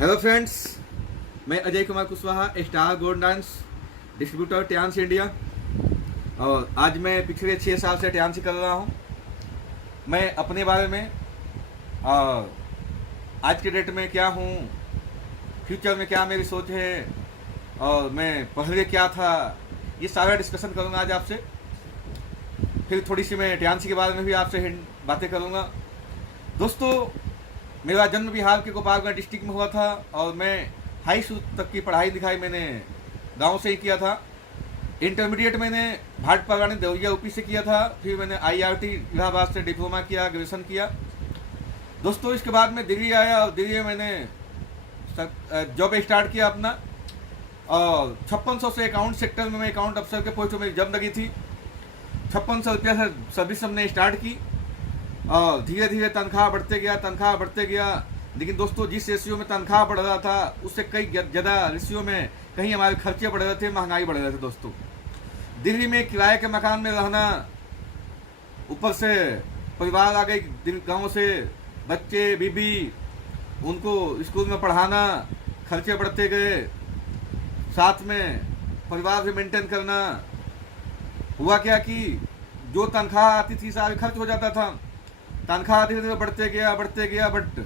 Hello friends, मैं Ajay Kumar Kushwaha, star gold dance distributor ट्यांस India. और आज मैं पिछले 6 साल से ट्यांस कर रहा हूँ। मैं अपने बारे में और आज के डेट में क्या हूँ, फ्यूचर में क्या मेरी सोच है और मैं पहले क्या था, ये सारा डिस्कशन करूँगा आज आपसे। फिर थोड़ी सी मैं ट्यांस के बारे में भी आपसे बातें करूँगा। दोस्तों, मेरा जन्म बिहार के गोपालगंज डिस्ट्रिक्ट में हुआ था और मैं हाई स्कूल तक की पढ़ाई लिखाई मैंने गांव से ही किया था। इंटरमीडिएट मैंने भाट परवानी देवरिया यूपी से किया था। फिर मैंने IRT इलाहाबाद से डिप्लोमा किया, ग्रेजुएशन किया। दोस्तों, इसके बाद मैं दिल्ली आया और दिल्ली में मैंने जॉब स्टार्ट किया अपना। और 5600 से अकाउंट सेक्टर में मैं अकाउंट अफसर के पोस्ट में मेरी जॉब लगी थी। 5600 रुपया से सर्विस हमने स्टार्ट की और धीरे धीरे तनख्वाह बढ़ते गया। लेकिन दोस्तों, जिस रेशियो में तनख्वाह बढ़ रहा था उससे कई ज़्यादा रेशियो में कहीं हमारे खर्चे बढ़ रहे थे, महंगाई बढ़ रहे थे। दोस्तों, दिल्ली में किराए के मकान में रहना, ऊपर से परिवार आ गई गाँव से, बच्चे बीबी, उनको स्कूल में पढ़ाना, खर्चे बढ़ते गए, साथ में परिवार भी मेंटेन करना। हुआ क्या कि जो तनख्वाह आती थी सारी खर्च हो जाता था। तनख्वाह धीरे धीरे बढ़ते गया, बट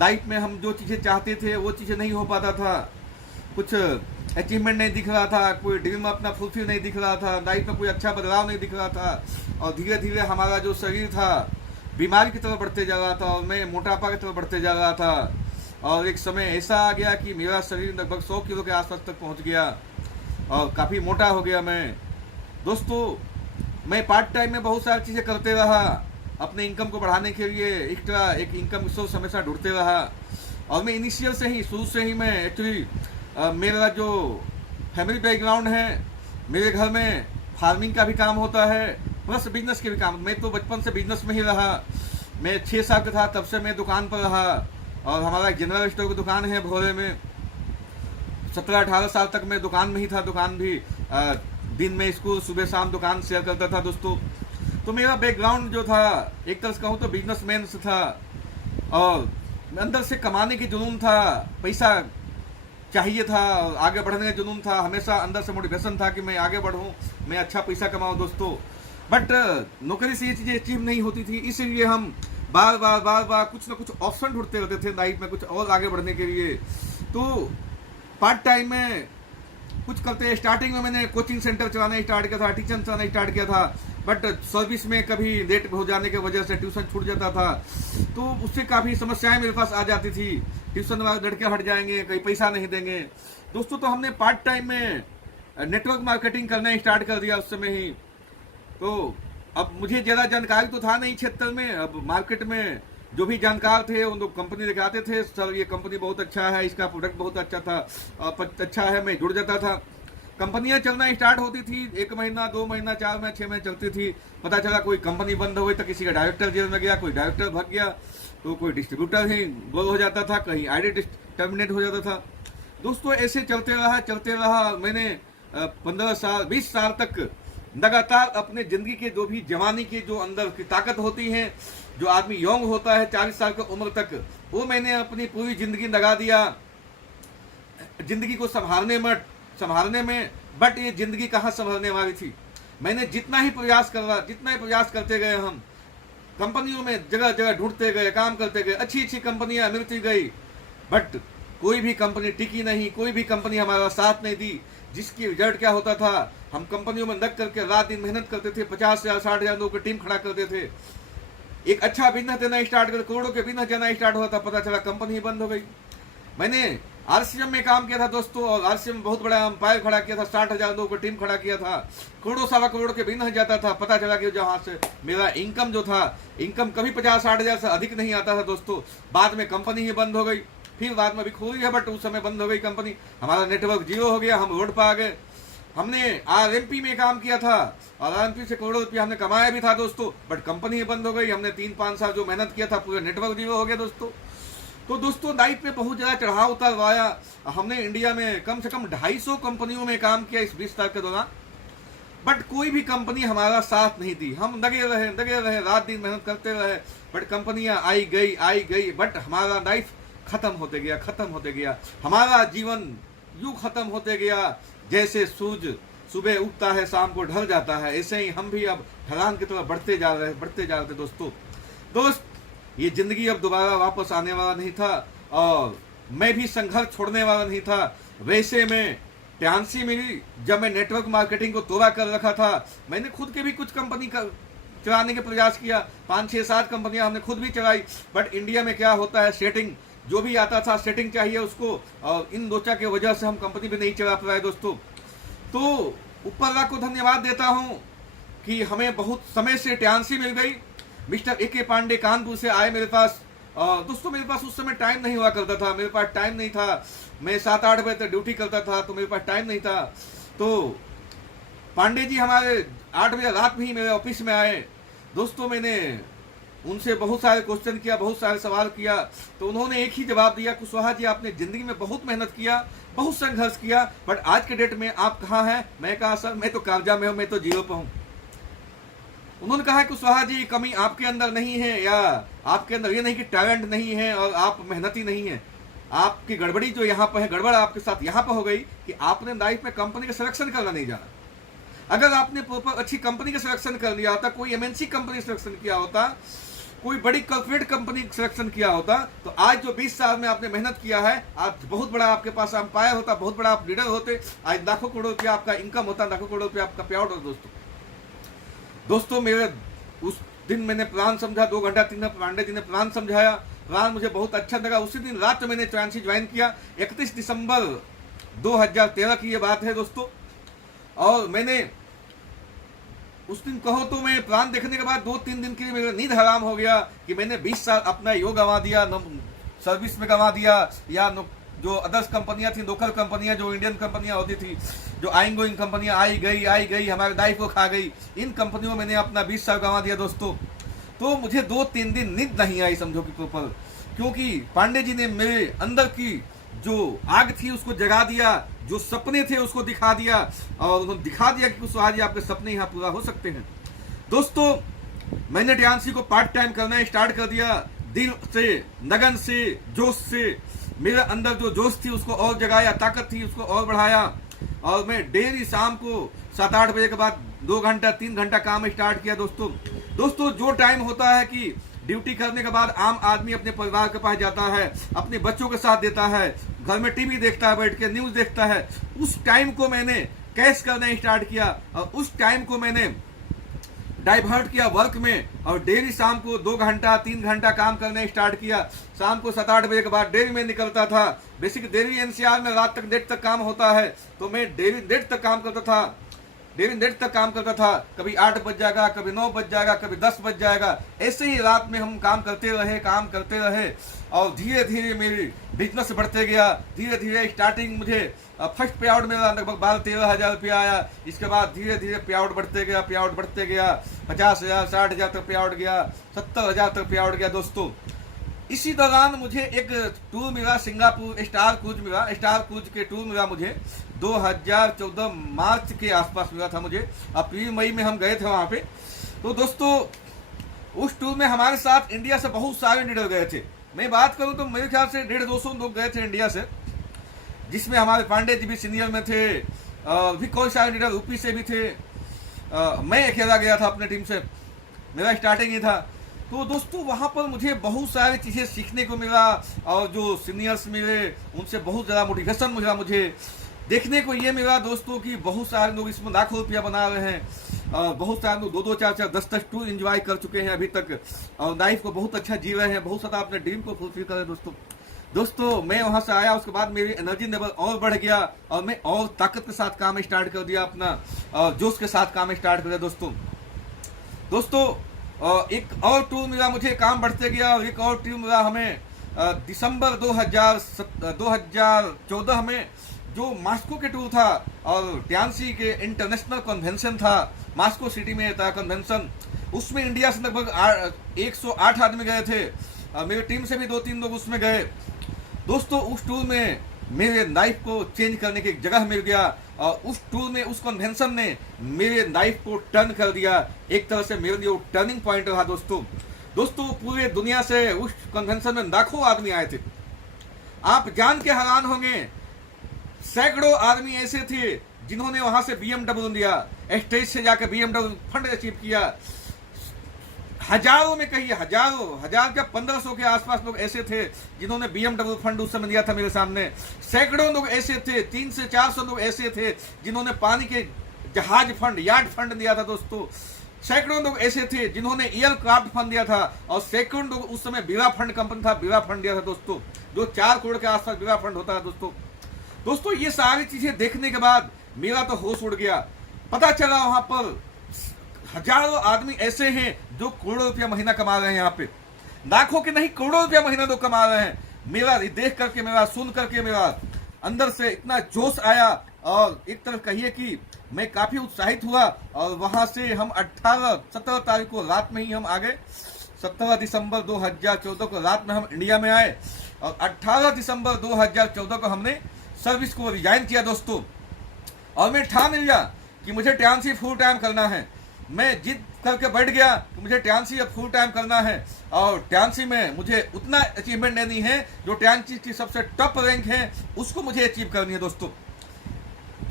लाइफ में हम जो चीज़ें चाहते थे वो चीज़ें नहीं हो पाता था। कुछ अचीवमेंट नहीं दिख रहा था, कोई ड्रीम अपना फुलफिल नहीं दिख रहा था, लाइफ में कोई अच्छा बदलाव नहीं दिख रहा था। और धीरे धीरे हमारा जो शरीर था बीमारी की तरफ बढ़ते जा रहा था और मैं मोटापा की तरफ बढ़ते जा रहा था। और एक समय ऐसा आ गया कि मेरा शरीर लगभग 100 किलो के आसपास तक पहुँच गया और काफ़ी मोटा हो गया मैं। दोस्तों, मैं पार्ट टाइम में बहुत सारी चीज़ें करते रहा अपने इनकम को बढ़ाने के लिए। एक्स्ट्रा एक इनकम सोर्स हमेशा ढूंढते रहा। और मैं इनिशियल से ही, शुरू से ही मैं एक्चुअली मेरा जो फैमिली बैकग्राउंड है, मेरे घर में फार्मिंग का भी काम होता है प्लस बिजनेस के भी काम। मैं तो बचपन से बिजनेस में ही रहा। मैं 6 साल का था तब से मैं दुकान पर रहा और हमारा जनरल स्टोर की दुकान है भोरे में। 17-18 साल तक मैं दुकान में ही था। दुकान भी दिन में स्कूल, सुबह शाम दुकान शेयर करता था। दोस्तों, तो मेरा बैकग्राउंड जो था एक तरह से कहूँ तो बिजनेसमैन से था और अंदर से कमाने की जुनून था, पैसा चाहिए था, आगे बढ़ने का जुनून था। हमेशा अंदर से मोटिवेशन था कि मैं आगे बढ़ूँ, मैं अच्छा पैसा कमाऊँ। दोस्तों, बट नौकरी से ये चीज़ें अचीव नहीं होती थी, इसीलिए हम बार बार कुछ ना कुछ ऑप्शन ढूंढते रहते थे लाइफ में कुछ और आगे बढ़ने के लिए। तो पार्ट टाइम में कुछ करते। स्टार्टिंग में मैंने कोचिंग सेंटर चलाना स्टार्ट किया था, ट्यूशन चलाना स्टार्ट किया था, बट सर्विस में कभी लेट हो जाने की वजह से ट्यूशन छूट जाता था। तो उससे काफ़ी समस्याएं मेरे पास आ जाती थी। ट्यूशन वाले लड़के हट जाएंगे, कहीं पैसा नहीं देंगे। दोस्तों, तो हमने पार्ट टाइम में नेटवर्क मार्केटिंग करना स्टार्ट कर दिया उस समय ही। तो अब मुझे ज़्यादा जानकारी तो था नहीं क्षेत्र में। अब मार्केट में जो भी जानकार थे उन लोग कंपनी लेके आते थे, सर ये कंपनी बहुत अच्छा है, इसका प्रोडक्ट बहुत अच्छा था, अच्छा है, मैं जुड़ जाता था। कंपनियां चलना स्टार्ट होती थी, 1 महीना, 2 महीना, 4 महीना, 6 महीने चलती थी। पता चला कोई कंपनी बंद हो गई तो किसी का डायरेक्टर जेल में गया, कोई डायरेक्टर भाग गया, तो कोई डिस्ट्रीब्यूटर ही गोल हो जाता था, कहीं आईडी टर्मिनेट हो जाता था। दोस्तों, ऐसे चलते रहा। मैंने 15 साल, 20 साल तक लगातार अपने जिंदगी के जो भी जवानी की जो अंदर की ताकत होती है, जो आदमी यंग होता है 40 साल की उम्र तक, वो मैंने अपनी पूरी जिंदगी लगा दिया जिंदगी को संभालने में। बट ये जिंदगी कहाँ संभलने वाली थी। मैंने जितना ही प्रयास करते गए, हम कंपनियों में जगह जगह ढूंढते गए, काम करते गए, अच्छी कंपनियां मिलती गई, बट कोई भी कंपनी टिकी नहीं, कोई भी कंपनी हमारा साथ नहीं दी। जिसकी रिजल्ट क्या होता था, हम कंपनियों में लग करके रात दिन मेहनत करते थे, 50,000 60,000 लोगों की टीम खड़ा करते थे, एक अच्छा बिजनेस देना स्टार्ट कर, करोड़ों के बिजनेस देना स्टार्ट हुआ था, पता चला कंपनी ही बंद हो गई। मैंने RCM में काम किया था दोस्तों, और RCM में बहुत बड़ा एम्पायर खड़ा किया था, 60,000 लोगों की टीम खड़ा किया था, करोड़ों सवा करोड़ के बिजनेस जाता था। पता चला कि जहाँ से मेरा इनकम जो था, इनकम कभी 50-60,000 से अधिक नहीं आता था। दोस्तों, बाद में कंपनी ही बंद हो गई। फिर बाद में भी खुली है, बट उस समय बंद हो गई कंपनी। हमारा नेटवर्क जीरो हो गया, हम रोड पर आ गए। हमने RMP में काम किया था और RMP से करोड़ों रुपया हमने कमाया भी था दोस्तों, बट कंपनी ही बंद हो गई। हमने 3-5 साल जो मेहनत किया था, पूरा नेटवर्क जीरो हो गया दोस्तों। तो दोस्तों, लाइफ में बहुत ज़्यादा चढ़ाव उतार आया। हमने इंडिया में कम से कम 250 कंपनियों में काम किया इस 20 साल के दौरान, बट कोई भी कंपनी हमारा साथ नहीं दी। हम लगे रहे, रात दिन मेहनत करते रहे, बट कंपनियां आई गई, बट हमारा लाइफ खत्म होते गया, खत्म होते गया। हमारा जीवन यूं खत्म होते गया जैसे सूरज सुबह उगता है शाम को ढल जाता है, ऐसे ही हम भी अब ढलान की तरफ बढ़ते जा रहे दोस्तों। ये जिंदगी अब दोबारा वापस आने वाला नहीं था और मैं भी संघर्ष छोड़ने वाला नहीं था। वैसे में टेयांसी मिली, जब मैं नेटवर्क मार्केटिंग को तोड़ा कर रखा था, मैंने खुद के भी कुछ कंपनी का चलाने के प्रयास किया, 5, 6, 7 कंपनियां हमने खुद भी चलाई। बट इंडिया में क्या होता है, सेटिंग जो भी आता था सेटिंग चाहिए उसको, और इन लोचा के वजह से हम कंपनी भी नहीं चला पाए दोस्तों। तो ऊपर वाला को धन्यवाद देता हूं कि हमें बहुत समय से टेयांसी मिल गई। Mister A K. पांडे कानपुर से आए मेरे पास। दोस्तों मेरे पास उस समय टाइम नहीं हुआ करता था, मेरे पास टाइम नहीं था। मैं 7-8 बजे तक ड्यूटी करता था, तो मेरे पास टाइम नहीं था। तो पांडे जी हमारे 8 बजे रात में ही मेरे ऑफिस में आए। दोस्तों मैंने उनसे बहुत सारे क्वेश्चन किया, बहुत सारे सवाल किया, तो उन्होंने एक ही जवाब दिया, कुशवाहा जी आपने जिंदगी में बहुत मेहनत किया, बहुत संघर्ष किया, बट आज के डेट में आप कहाँ हैं? मैं कहा सर मैं तो काबजा में हूँ, मैं तो जीरो पर हूँ। उन्होंने कहा कुशवाहा जी कमी आपके अंदर नहीं है, या आपके अंदर ये नहीं कि टैलेंट नहीं है और आप मेहनती नहीं है, आपकी गड़बड़ी जो यहाँ पर है, गड़बड़ आपके साथ यहाँ पर हो गई कि आपने लाइफ में कंपनी का सिलेक्शन करना नहीं जाना। अगर आपने प्रॉपर अच्छी कंपनी का सिलेक्शन कर लिया होता, कोई एमएनसी कंपनी सिलेक्शन किया होता, कोई बड़ी कॉर्पोरेट कंपनी सिलेक्शन किया होता, तो आज जो 20 साल में आपने मेहनत किया है, आज बहुत बड़ा आपके पास एम्पायर होता, बहुत बड़ा आप लीडर होते, आज लाखों करोड़ रुपया आपका इनकम होता, लाखों करोड़ रुपया आपका पे आउट होता। दोस्तों मेरे उस दिन मैंने प्लान समझा, 2 घंटा 3 घंटा पांडे जी ने प्लान समझाया, प्लान मुझे बहुत अच्छा लगा। उसी दिन रात में मैंने टेयांसी ज्वाइन किया। 31 दिसंबर 2013 की ये बात है दोस्तों। और मैंने उस दिन कहो तो मैं प्लान देखने के बाद 2-3 दिन के लिए मेरा नींद हराम हो गया कि मैंने 20 साल अपना योग गंवा दिया, सर्विस में गंवा दिया, या जो अदर्स कंपनियां थी, लोकल कंपनियां जो इंडियन कंपनियां होती थी, जो आइंग गोइंग कंपनियां आई गई हमारे लाइफ को खा गई, इन कंपनियों में मैंने अपना 20 साल गंवा दिया दोस्तों। तो मुझे 2-3 दिन नींद नहीं आई समझो कि प्रॉपर, क्योंकि पांडे जी ने मेरे अंदर की जो आग थी उसको जगा दिया, जो सपने थे उसको दिखा दिया, और उन्होंने दिखा दिया कि कुशवाहा जी आपके सपने यहाँ पूरा हो सकते हैं। दोस्तों मैंने टेयांसी को पार्ट टाइम करना स्टार्ट कर दिया, दिल से, लगन से, जोश से। मेरे अंदर जो जोश थी उसको और जगाया, ताकत थी उसको और बढ़ाया, और मैं डेली शाम को 7-8 बजे के बाद 2 घंटा 3 घंटा काम स्टार्ट किया दोस्तों। जो टाइम होता है कि ड्यूटी करने के बाद आम आदमी अपने परिवार के पास जाता है, अपने बच्चों के साथ देता है, घर में टीवी देखता है, बैठ के न्यूज देखता है, उस टाइम को मैंने कैश करना स्टार्ट किया, और उस टाइम को मैंने डाइवर्ट किया वर्क में, और डेली शाम को 2 घंटा 3 घंटा काम करना स्टार्ट किया। शाम को 7-8 बजे के बाद डेली में निकलता था। बेसिक डेली एनसीआर में रात तक लेट तक काम होता है, तो मैं डेली लेट तक काम करता था। कभी 8 बज जाएगा, कभी 9 बज जाएगा, कभी 10 बज जाएगा। ऐसे ही रात में हम काम करते रहे, और धीरे धीरे मेरी बिजनेस बढ़ते गया। धीरे धीरे स्टार्टिंग मुझे फर्स्ट पे आउट मेरा लगभग 12-13 हज़ार रुपया आया। इसके बाद धीरे धीरे पे आउट बढ़ते गया, 50,000, 60,000 तक पे आउट गया, 70,000 तक पे आउट गया दोस्तों। इसी दौरान मुझे एक टूर मिला, सिंगापुर स्टार क्रूज के टूर मिला मुझे 2014 मार्च के आसपास मिला था मुझे। अप्रैल मई में हम गए थे वहाँ पे। तो दोस्तों उस टूर में हमारे साथ इंडिया से बहुत सारे लीडर गए थे। मैं बात करूं तो मेरे ख्याल से 150-200 लोग गए थे इंडिया से, जिसमें हमारे पांडे जी भी सीनियर में थे, भी कोई सारे लीडर यूपी से भी थे। मैं अकेला गया था अपने टीम से, मेरा स्टार्टिंग ही था। तो दोस्तों वहाँ पर मुझे बहुत सारी चीज़ें सीखने को मिला, और जो सीनियर्स मिले उनसे बहुत ज़्यादा मोटिवेशन मिला। मुझे देखने को ये मिला दोस्तों कि बहुत सारे लोग इसमें लाखों रुपया बना रहे हैं, बहुत सारे लोग 2-2, 4-4, 10-10 टूर एंजॉय कर चुके हैं अभी तक, और लाइफ को बहुत अच्छा जी रहे हैं, बहुत सारा अपने ड्रीम को फुलफिल कर रहे हैं दोस्तों। मैं वहाँ से आया, उसके बाद मेरी एनर्जी लेवल और बढ़ गया, और मैं और ताकत के साथ काम स्टार्ट कर दिया अपना, और जोश के साथ काम स्टार्ट कर दिया दोस्तों। एक और टूर मिला मुझे, काम बढ़ते गया, और एक और टूर मिला हमें दिसंबर 2014 में, जो मास्को के टूर था, और टेयांसी के इंटरनेशनल कन्वेंशन था, मास्को सिटी में था कन्वेंशन। उसमें इंडिया से लगभग 108 आदमी गए थे, मेरी टीम से भी 2-3 लोग उसमें गए दोस्तों। उस टूर में मेरे लाइफ को चेंज करने की एक जगह मिल गया, और उस टूर में, उस कन्वेंशन ने मेरे लाइफ को टर्न कर दिया। एक तरह से मेरे लिए टर्निंग पॉइंट रहा दोस्तों। पूरे दुनिया से उस कन्वेंशन में लाखों आदमी आए थे, आप जान के हैरान होंगे, सैकड़ों आदमी ऐसे थे जिन्होंने वहां से BMW लिया, स्टेज से जाकर BMW फंड अचीव किया। हजारों में कहिए, हजार क्या 1500 के आसपास लोग ऐसे थे जिन्होंने BMW फंड उस समय लिया था मेरे सामने। सैकड़ों लोग ऐसे थे, 300 से 400 लोग ऐसे थे जिन्होंने पानी के जहाज फंड, यार्ड फंड लिया था दोस्तों। सैकड़ों लोग ऐसे थे जिन्होंने एयरक्राफ्ट फंड दिया था, और सैकड़ों लोग उस समय बीवा फंड कंपनी था, बीवा फंड दिया था दोस्तों, जो 4 करोड़ के आसपास बीवा फंड होता है दोस्तों। ये सारी चीजें देखने के बाद मेरा तो होश उड़ गया। पता चला वहां पर हजारों आदमी ऐसे हैं जो करोड़ों रुपया महीना कमा रहे हैं, यहाँ पे लाखों के नहीं करोड़ों रुपया महीना लोग कमा रहे हैं। मेरा देख करके, मेरा सुन करके मेरा अंदर से इतना जोश आया, और एक तरफ कहिए कि मैं काफी उत्साहित हुआ। और वहां से हम 17 तारीख को रात में ही हम आ गए। 17 दिसंबर 2014 को रात में हम इंडिया में आए, और 18 दिसंबर 2014 को हमने सर्विस को रिजाइन किया दोस्तों। और मैं ठान लिया कि मुझे ट्रांसी फुल टाइम करना है। मैं जिद करके बैठ गया कि मुझे ट्रांसी अब फुल टाइम करना है, और ट्रांसी में मुझे उतना अचीवमेंट लेनी है जो ट्रांसी की सबसे टॉप रैंक है, उसको मुझे अचीव करनी है दोस्तों।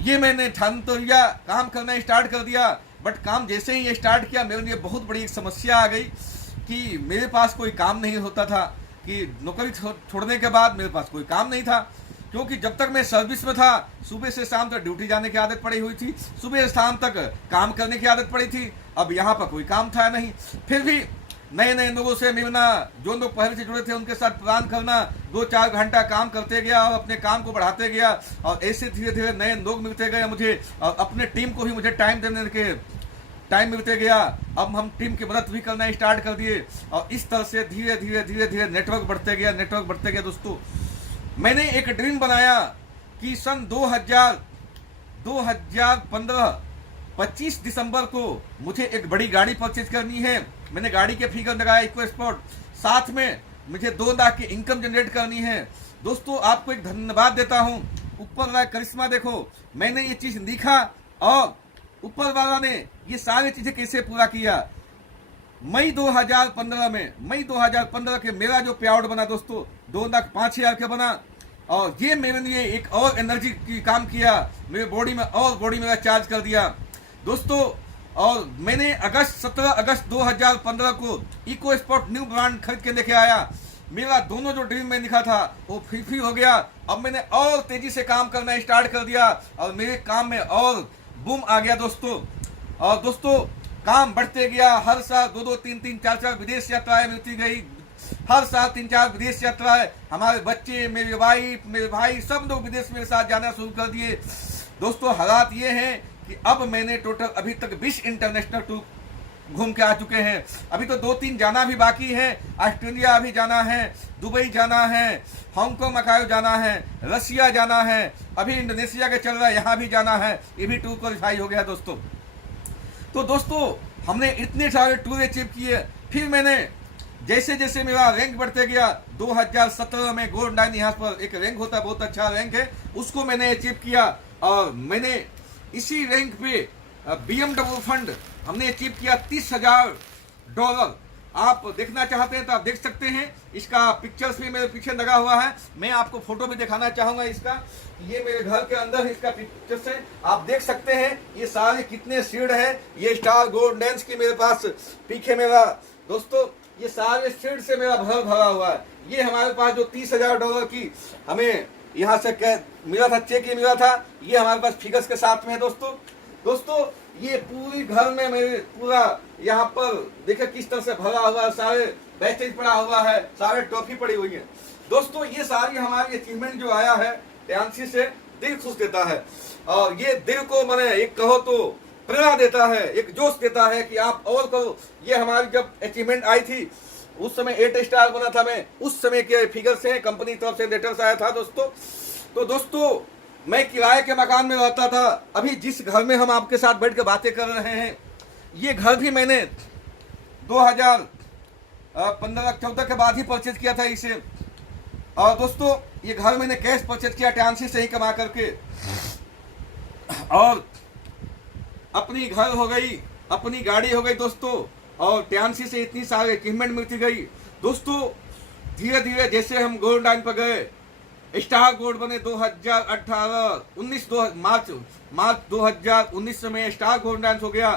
ये मैंने ठान तो लिया, काम करना स्टार्ट कर दिया। बट काम जैसे ही ये स्टार्ट किया, मेरे लिए बहुत बड़ी एक समस्या आ गई कि मेरे पास कोई काम नहीं होता था, कि नौकरी छोड़ने के बाद मेरे पास कोई काम नहीं था। क्योंकि जब तक मैं सर्विस में था, सुबह से शाम तक ड्यूटी जाने की आदत पड़ी हुई थी, सुबह से शाम तक काम करने की आदत पड़ी थी। अब यहाँ पर कोई काम था नहीं। फिर भी नए नए लोगों से मिलना, जो लोग पहले से जुड़े थे उनके साथ प्लान करना, 2-4 घंटा काम करते गया और अपने काम को बढ़ाते गया, और ऐसे धीरे धीरे नए लोग मिलते गए मुझे, और अपने टीम को भी मुझे टाइम देने के टाइम मिलते गया। अब हम टीम की मदद भी करना स्टार्ट कर दिए, और इस तरह से धीरे धीरे नेटवर्क बढ़ते गया दोस्तों। मैंने एक ड्रीम बनाया कि सन 2015 25 दिसंबर को मुझे एक बड़ी गाड़ी परचेज करनी है। मैंने गाड़ी के फिगर लगाया इको स्पोर्ट, साथ में मुझे 2 लाख की इनकम जनरेट करनी है दोस्तों। आपको एक धन्यवाद देता हूं, ऊपर वाला करिश्मा देखो, मैंने ये चीज लिखा और ऊपर वाला ने ये सारी चीजें कैसे पूरा किया। मई 2015 के मेरा जो पे आउट बना दोस्तों 2,05,000 का बना, और ये मेरे लिए एक और एनर्जी की काम किया, मेरे बॉडी में चार्ज कर दिया दोस्तों। और मैंने 17 अगस्त 2015 को इको स्पोर्ट न्यू ब्रांड खरीद के लेके आया। मेरा दोनों जो ड्रीम में लिखा था वो फुलफिल हो गया। अब मैंने और तेजी से काम करना स्टार्ट कर दिया, और मेरे काम में और बूम आ गया दोस्तों। और दोस्तों काम बढ़ते गया, हर साल 2-2, 3-3, 4-4 विदेश यात्राएं मिलती गई। हर साल 3-4 विदेश यात्राएं, हमारे बच्चे, मेरी वाइफ, मेरे भाई, सब लोग विदेश मेरे साथ जाना शुरू कर दिए दोस्तों। हालात ये हैं कि अब मैंने टोटल अभी तक 20 इंटरनेशनल टूर घूम के आ चुके हैं। अभी तो 2-3 जाना भी बाकी है। ऑस्ट्रेलिया अभी जाना है, दुबई जाना है, हांगकांग मकाओ जाना है, रसिया जाना है, अभी इंडोनेशिया के चल रहा है, यहाँ भी जाना है। ये भी टूर क्वालिफाई हो गया दोस्तों। तो दोस्तों हमने इतने सारे टूर अचीव किए। फिर मैंने जैसे जैसे मेरा रैंक बढ़ते गया, 2017 में गोल्ड लाइन यहाँ पर एक रैंक होता है, बहुत अच्छा रैंक है, उसको मैंने अचीव किया। और मैंने इसी रैंक पे BMW फंड हमने अचीव किया $30,000। आप देखना चाहते हैं तो आप देख सकते हैं, इसका पिक्चर्स भी मेरे पीछे लगा हुआ है। मैं आपको फोटो भी दिखाना चाहूंगा इसका। ये मेरे घर के अंदर इसका पिक्चर्स है, आप देख सकते हैं। ये सारे कितने सीड है, ये स्टार गोल्ड लेंस की मेरे पास पीछे मेरा दोस्तों, ये सारे सीड से मेरा भरा हुआ है। ये हमारे पास जो $30,000 की हमें यहाँ से मिला था, चेक ही मिला था, ये हमारे पास फिगर्स के साथ में है दोस्तों। ये पूरी घर में मेरे पूरा यहाँ पर देखिए किस तरह से भरा हुआ है, सारे बैचेज पड़ा हुआ है, सारे ट्रॉफी पड़ी हुई है दोस्तों। ये सारी हमारी अचीवमेंट जो आया है ट्रांसी से, दिल खुश देता है, और ये दिल को मैंने एक कहो तो प्रेरणा देता है, एक जोश देता है कि आप और करो। ये हमारी जब अचीवमेंट आई थी उस समय 8 स्टार बना था मैं, उस समय के फिगर से कंपनी तरफ से लेटर्स आया था दोस्तों। तो दोस्तों मैं किराए के मकान में रहता था। अभी जिस घर में हम आपके साथ बैठ के बातें कर रहे हैं, ये घर भी मैंने 2015-14 के बाद ही परचेज किया था इसे। और दोस्तों ये घर मैंने कैश परचेज किया ट्रांसी से ही कमा करके, और अपनी घर हो गई, अपनी गाड़ी हो गई दोस्तों, और ट्रांसी से इतनी सारी अचीवमेंट मिलती गई दोस्तों। धीरे धीरे जैसे हम गोल्ड लाइन पर गए, स्टार गोल्ड बने 2018 मार्च 2019 में स्टार गोल्ड डांस हो गया।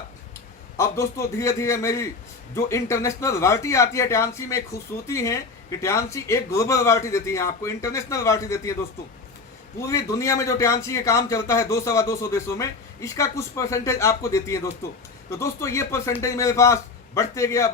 अब दोस्तों धीरे धीरे मेरी जो इंटरनेशनल रॉयल्टी आती है टियान्सी में, खूबसूरती है कि टियान्सी एक ग्लोबल रॉयल्टी देती है, आपको इंटरनेशनल रॉयल्टी देती है दोस्तों। पूरी दुनिया में जो टियान्सी ये काम चलता है 200 देशों में, इसका कुछ परसेंटेज आपको देती है दोस्तों। तो दोस्तों ये परसेंटेज मेरे पास बढ़ते गया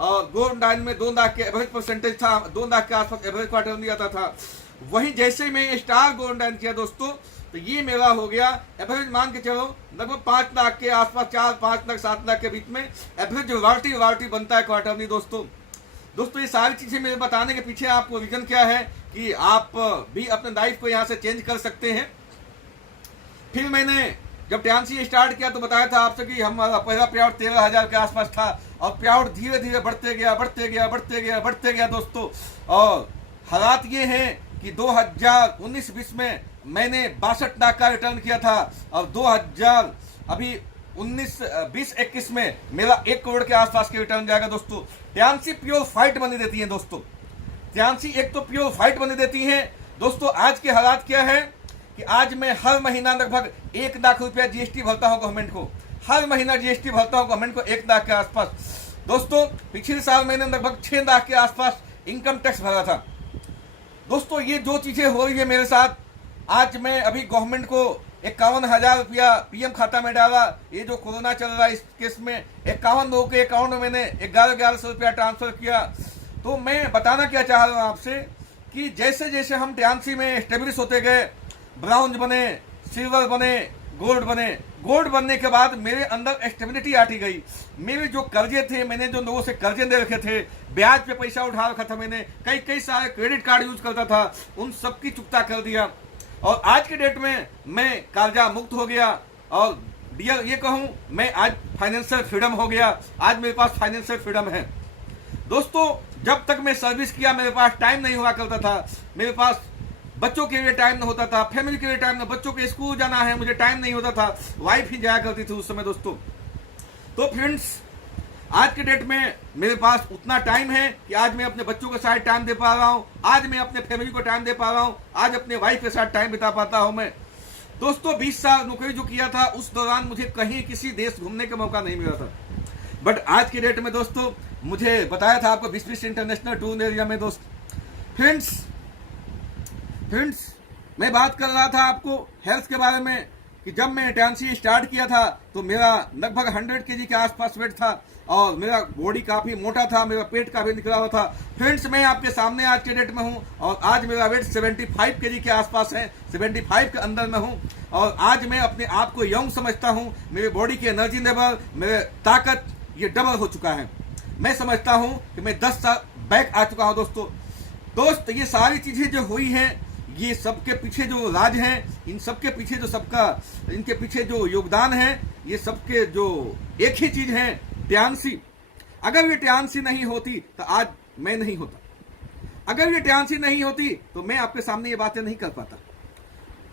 और गोल्ड डाइन में 2 लाख के एवरेज परसेंटेज था, 2 लाख के आसपास एवरेज क्वार्टर नहीं आता था। वहीं जैसे मैं स्टार गोल्ड डाइन किया दोस्तों, तो ये मेरा हो गया एवरेज, मान के चलो लगभग 5 लाख के आसपास, 4-5 लाख 7 लाख के बीच में एवरेज रॉयल्टी बनता है क्वार्टर नहीं दोस्तों। ये सारी चीजें मेरे बताने के पीछे आपको रीजन क्या है कि आप भी अपने लाइफ को यहाँ से चेंज कर सकते हैं। फिर मैंने जब टियान्सी स्टार्ट किया तो बताया था आपसे कि हमारा पहला पे आउट 13,000 के आसपास था और पे आउट धीरे धीरे बढ़ते गया दोस्तों। और हालात ये हैं कि 2019-20 में मैंने 62 लाख का रिटर्न किया था और 2020-21 में मेरा 1 करोड़ के आसपास के रिटर्न जाएगा दोस्तों। टियान्सी प्योर फाइट बनी देती है दोस्तों, टियान्सी एक तो प्योर फाइट बनी देती है दोस्तों। आज के हालात क्या है कि आज मैं हर महीना लगभग 1 लाख रुपया जीएसटी भरता हूं गवर्नमेंट को, हर महीना जीएसटी भरता हूं गवर्नमेंट को 1 लाख के आसपास दोस्तों। पिछले साल मैंने लगभग 6 लाख के आसपास इनकम टैक्स भरा था दोस्तों। ये जो चीजें हो रही है मेरे साथ, आज मैं अभी गवर्नमेंट को 51,000 रुपया पीएम खाता में डाला। ये जो कोरोना चल रहा है इस केस में 51 लोगों के अकाउंट में मैंने 1100 रुपया ट्रांसफर किया। तो मैं बताना क्या चाह रहा हूं आपसे कि जैसे जैसे हम टियान्सी में स्टेब्लिश होते गए, ब्राउन्ज बने, सिल्वर बने, गोल्ड बने, गोल्ड बनने के बाद मेरे अंदर स्टेबिलिटी आती गई। मेरे जो कर्जे थे, मैंने जो लोगों से कर्जे दे रखे थे, ब्याज पे पैसा उठा रखा था, मैंने कई सारे क्रेडिट कार्ड यूज करता था, उन सबकी चुकता कर दिया और आज के डेट में मैं कर्जा मुक्त हो गया। और ये कहूं मैं आज फाइनेंशियल फ्रीडम हो गया, आज मेरे पास फाइनेंशियल फ्रीडम है दोस्तों। जब तक मैं सर्विस किया मेरे पास टाइम नहीं हुआ करता था, मेरे पास बच्चों के लिए टाइम नहीं होता था, फैमिली के लिए टाइम नहीं, बच्चों के स्कूल जाना है मुझे टाइम नहीं होता था, वाइफ ही जाया करती थी उस समय दोस्तों। तो फ्रेंड्स आज के डेट में मेरे पास उतना टाइम है कि आज मैं अपने बच्चों के साथ टाइम दे पा रहा हूं, आज मैं अपने फैमिली को टाइम दे पा रहा हूं, आज अपने वाइफ के साथ टाइम बिता पाता हूं मैं दोस्तों। 20 साल नौकरी जो किया था उस दौरान मुझे कहीं किसी देश घूमने का मौका नहीं मिला था, बट आज के डेट में दोस्तों मुझे बताया था आपको 20 इंटरनेशनल टूर एरिया में दोस्त। फ्रेंड्स मैं बात कर रहा था आपको हेल्थ के बारे में कि जब मैं टियान्सी स्टार्ट किया था तो मेरा लगभग 100 केजी के आसपास वेट था और मेरा बॉडी काफी मोटा था, मेरा पेट काफी निकला हुआ था। फ्रेंड्स मैं आपके सामने आज के डेट में हूं और आज मेरा वेट 75 केजी के आसपास है, 75 के अंदर में हूं और आज मैं अपने आप को यंग समझता हूं। मेरे बॉडी की एनर्जी लेवल, मेरे ताकत ये डबल हो चुका है। मैं समझता हूं कि मैं 10 साल बैक आ चुका हूं दोस्त। ये सारी चीजें जो हुई हैं, ये सबके पीछे जो राज है, इन सबके पीछे जो इनके पीछे जो योगदान है, ये सबके जो एक ही चीज है, टियान्सी। अगर ये टियान्सी नहीं होती तो आज मैं नहीं होता, अगर ये टियान्सी नहीं होती तो मैं आपके सामने ये बातें नहीं कर पाता।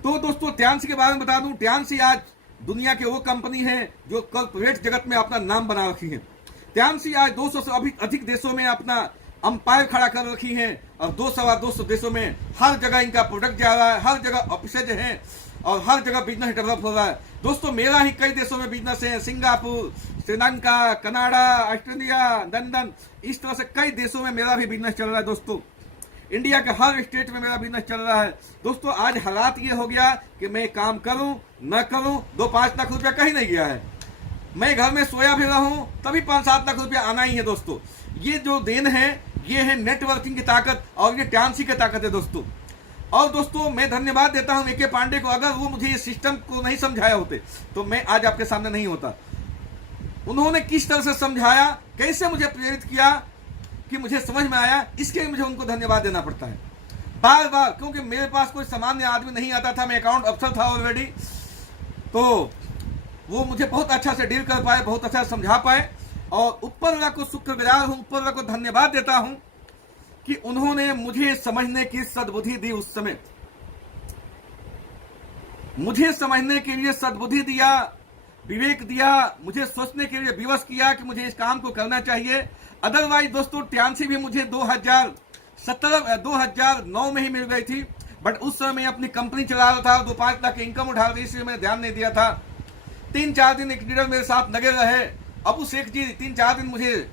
तो दोस्तों टियान्सी के बारे में बता दूं, टियान्सी आज दुनिया के वो कंपनी है जो कॉर्पोरेट जगत में अपना नाम बना रखी है। टियान्सी आज 200 से अधिक देशों में अपना अंपायर खड़ा कर रखी है और 200 देशों में हर जगह इनका प्रोडक्ट जा रहा है, हर जगह ऑफिसेज हैं और हर जगह बिजनेस डेवलप हो रहा है दोस्तों। मेरा ही कई देशों में बिजनेस है, Singapore, Sri Lanka, Canada, Australia, London, इस तरह से कई देशों में मेरा भी बिजनेस चल रहा है दोस्तों। इंडिया के हर स्टेट में मेरा बिजनेस चल रहा है दोस्तों। आज हालात ये हो गया कि मैं काम करूं न करूं, 2-5 लाख रुपया कहीं नहीं गया है। मैं घर में सोया भी रहूं तभी 5-7 लाख रुपया आना ही है दोस्तों। ये जो देन है ये है नेटवर्किंग की ताकत और ये टियान्सी की ताकत है दोस्तों। और दोस्तों मैं धन्यवाद देता हूं ए.के. पांडे को, अगर वो मुझे इस सिस्टम को नहीं समझाया होते तो मैं आज आपके सामने नहीं होता। उन्होंने किस तरह से समझाया, कैसे मुझे प्रेरित किया कि मुझे समझ में आया, इसके लिए मुझे उनको धन्यवाद देना पड़ता है बार बार, क्योंकि मेरे पास कोई सामान्य आदमी नहीं आता था। मैं अकाउंट अफसर था ऑलरेडी, तो वो मुझे बहुत अच्छा से डील कर पाए, बहुत अच्छा समझा पाए और ऊपर वाला को शुक्रगुजार हूं, ऊपर वाला को धन्यवाद देता हूं कि उन्होंने मुझे समझने की सद्बुद्धि दी। उस समय मुझे समझने के लिए सद्बुद्धि दिया, विवेक दिया, मुझे सोचने के लिए विवश किया कि मुझे इस काम को करना चाहिए। अदरवाइज दोस्तों टियान्सी भी मुझे 2009 में ही मिल गई थी। बट उस समय मैं अपनी कंपनी चला रहा था, 2-5 लाख की इनकम उठा रही थी, इसलिए मैंने ध्यान नहीं दिया था। 3-4 दिन एक लीडर मेरे साथ लगे रहे। अबू शेख जी 3-4 दिन मुझे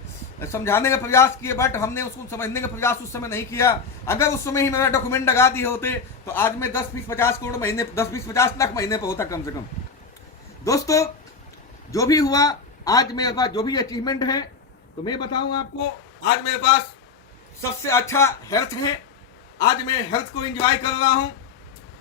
समझाने का प्रयास किए, बट हमने उसको समझने का प्रयास उस समय नहीं किया। अगर उस समय ही मेरा डॉक्यूमेंट लगा दिए होते तो आज मैं 10-20-50 करोड़ महीने, 10-20-50 लाख महीने पर होता कम से कम। दोस्तों, जो भी हुआ, आज मेरे पास जो भी अचीवमेंट है तो मैं बताऊं आपको, आज मेरे पास सबसे अच्छा हेल्थ है। आज मैं हेल्थ को एंजॉय कर रहा हूं।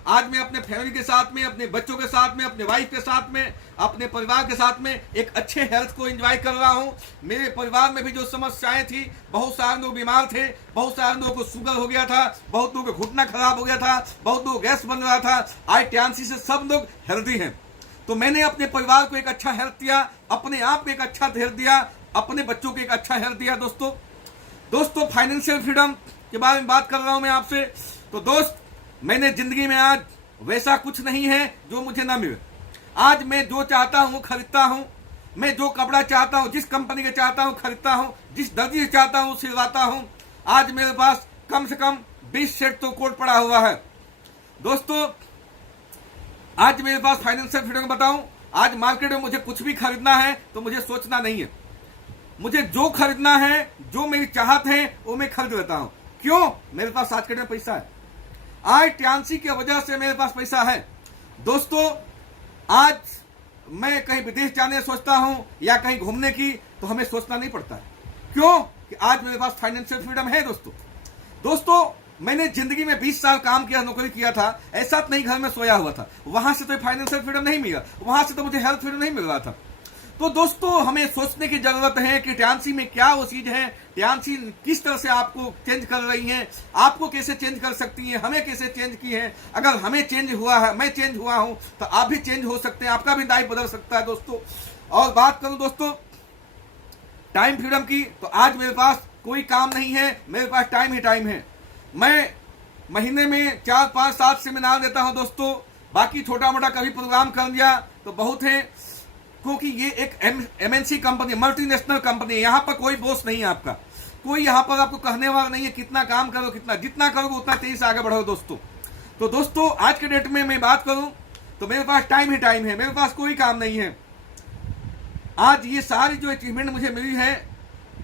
आज मैं अपने फैमिली के साथ में, अपने बच्चों के साथ में, अपने वाइफ के साथ में, अपने परिवार के साथ में एक अच्छे हेल्थ को एंजॉय कर रहा हूं। मेरे परिवार में भी जो समस्याएं थी, बहुत सारे लोग बीमार थे, बहुत सारे लोगों को शुगर हो गया था, बहुत लोगों को घुटना खराब हो गया था, बहुत लोगों को गैस बन रहा था। आज टियान्सी से सब लोग हेल्दी हैं। तो मैंने अपने परिवार को एक अच्छा हेल्थ दिया, अपने आप को एक अच्छा हेल्थ दिया, अपने बच्चों को एक अच्छा हेल्थ दिया। दोस्तों फाइनेंशियल फ्रीडम के बारे में बात कर रहा हूं मैं आपसे। तो दोस्त, मैंने जिंदगी में आज वैसा कुछ नहीं है जो मुझे ना मिले। आज मैं जो चाहता हूं खरीदता हूं, मैं जो कपड़ा चाहता हूं, जिस कंपनी का चाहता हूं खरीदता हूं, जिस दर्जी से चाहता हूं सिलवाता हूं। आज मेरे पास कम से कम 20 सेट तो कोट पड़ा हुआ है। दोस्तों, आज मेरे पास फाइनेंशियल फ्रीडम बताऊं, आज मार्केट में मुझे कुछ भी खरीदना है तो मुझे सोचना नहीं है। मुझे जो खरीदना है, जो मेरी चाहत है, वो मैं खरीद लेता हूं। क्यों? मेरे पास आज के टाइम पैसा है। आज टियान्सी की वजह से मेरे पास पैसा है। दोस्तों, आज मैं कहीं विदेश जाने सोचता हूं या कहीं घूमने की, तो हमें सोचना नहीं पड़ता है। क्यों? कि आज मेरे पास फाइनेंशियल फ्रीडम है। दोस्तों, मैंने जिंदगी में 20 साल काम किया, नौकरी किया था। ऐसा तो नहीं घर में सोया हुआ था। वहां से तो फाइनेंशियल फ्रीडम नहीं मिला, वहां से तो मुझे हेल्थ फ्रीडम नहीं मिल रहा था। तो दोस्तों, हमें सोचने की जरूरत है कि टियान्सी में क्या वो चीज है, टियान्सी किस तरह से आपको चेंज कर रही है, आपको कैसे चेंज कर सकती है, हमें कैसे चेंज की है। अगर हमें चेंज हुआ है, मैं चेंज हुआ हूं, तो आप भी चेंज हो सकते हैं, आपका भी लाइफ बदल सकता है। दोस्तों, और बात करूं दोस्तों टाइम फ्रीडम की, तो आज मेरे पास कोई काम नहीं है, मेरे पास टाइम ही टाइम है। मैं महीने में 4-5-7 सेमिनार देता हूं दोस्तों। बाकी छोटा मोटा कभी प्रोग्राम कर लिया तो बहुत है, क्योंकि ये एक एमएनसी कंपनी, मल्टीनेशनल कंपनी है। यहाँ पर कोई बॉस नहीं है आपका, कोई यहाँ पर आपको कहने वाला नहीं है कितना काम करो, जितना करोगे उतना तेजी से आगे बढ़ो। दोस्तों आज के डेट में मैं बात करूं तो मेरे पास टाइम ही टाइम है, मेरे पास कोई काम नहीं है। आज ये सारी जो अचीवमेंट मुझे मिली है,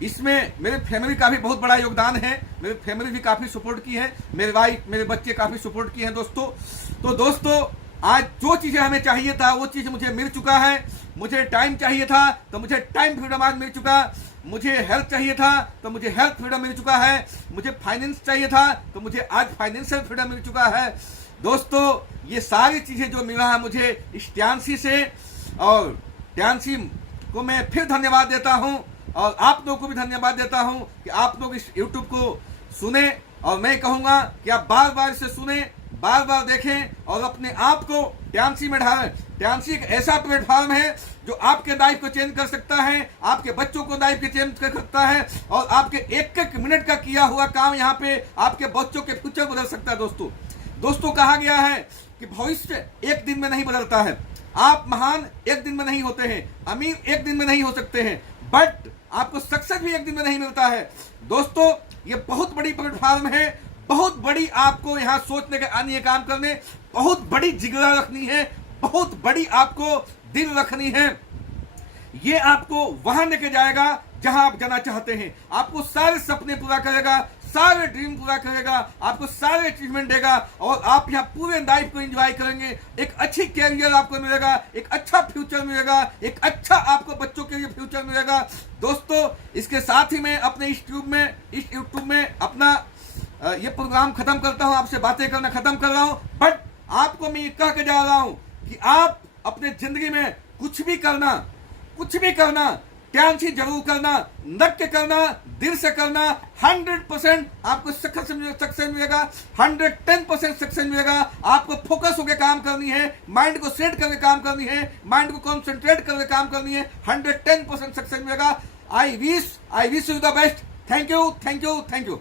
इसमें मेरे फैमिली का भी बहुत बड़ा योगदान है। मेरी फैमिली भी काफी सपोर्ट की है, मेरे वाइफ, मेरे बच्चे काफी सपोर्ट किए हैं। दोस्तों आज जो चीजें हमें चाहिए था वो चीज मुझे मिल चुका है। मुझे टाइम चाहिए था तो मुझे टाइम फ्रीडम आज मिल चुका, मुझे हेल्थ चाहिए था तो मुझे हेल्थ फ्रीडम मिल चुका है, मुझे फाइनेंस चाहिए था तो मुझे आज फाइनेंशियल फ्रीडम मिल चुका है। दोस्तों, ये सारी चीजें जो मिला है मुझे इस टियान्सी से, और टियान्सी को मैं फिर धन्यवाद देता हूं, और आप लोगों को भी धन्यवाद देता हूं कि आप लोग इस यूट्यूब को सुने। और मैं कहूंगा कि आप बार बार इसे सुने, बार बार देखें और अपने आप को टियान्सी में ढालें। टियान्सी एक ऐसा प्लेटफॉर्म है जो आपके लाइफ को चेंज कर सकता है, आपके बच्चों को लाइफ को चेंज कर सकता है, और आपके एक मिनट का किया हुआ काम यहाँ पे आपके बच्चों के फ्यूचर बदल सकता है। दोस्तों कहा गया है कि भविष्य एक दिन में नहीं बदलता है। आप महान एक दिन में नहीं होते हैं, अमीर एक दिन में नहीं हो सकते हैं, बट आपको सक्सेस भी एक दिन में नहीं मिलता है। दोस्तों, ये बहुत बड़ी प्लेटफॉर्म है, बहुत बड़ी आपको यहाँ सोचने के आने काम करने, बहुत बड़ी जिगरा रखनी है, बहुत बड़ी आपको दिल रखनी है। ये आपको वहां लेके जाएगा जहां आप जाना चाहते हैं, आपको सारे सपने पूरा करेगा, सारे ड्रीम पूरा करेगा, आपको सारे अचीवमेंट देगा, और आप यहाँ पूरे लाइफ को एंजॉय करेंगे। एक अच्छी कैरियर आपको मिलेगा, एक अच्छा फ्यूचर मिलेगा, एक अच्छा आपको बच्चों के लिए फ्यूचर मिलेगा। दोस्तों, इसके साथ ही मैं अपने इस यूट्यूब में अपना ये प्रोग्राम खत्म करता हूं, आपसे बातें करना खत्म कर रहा हूं। बट आपको मैं ये कह के जा रहा हूं कि आप अपने जिंदगी में कुछ भी करना टियान्सी जरूर करना, नृत्य करना, दिल से करना। 100% आपको सक्सेस मिलेगा, 110% सक्सेस मिलेगा। आपको फोकस होकर काम करनी है, माइंड को सेट करके काम करनी है, माइंड को कॉन्सेंट्रेट करके काम करनी है। 110% सक्सेस मिलेगा। I wish you the best. Thank you.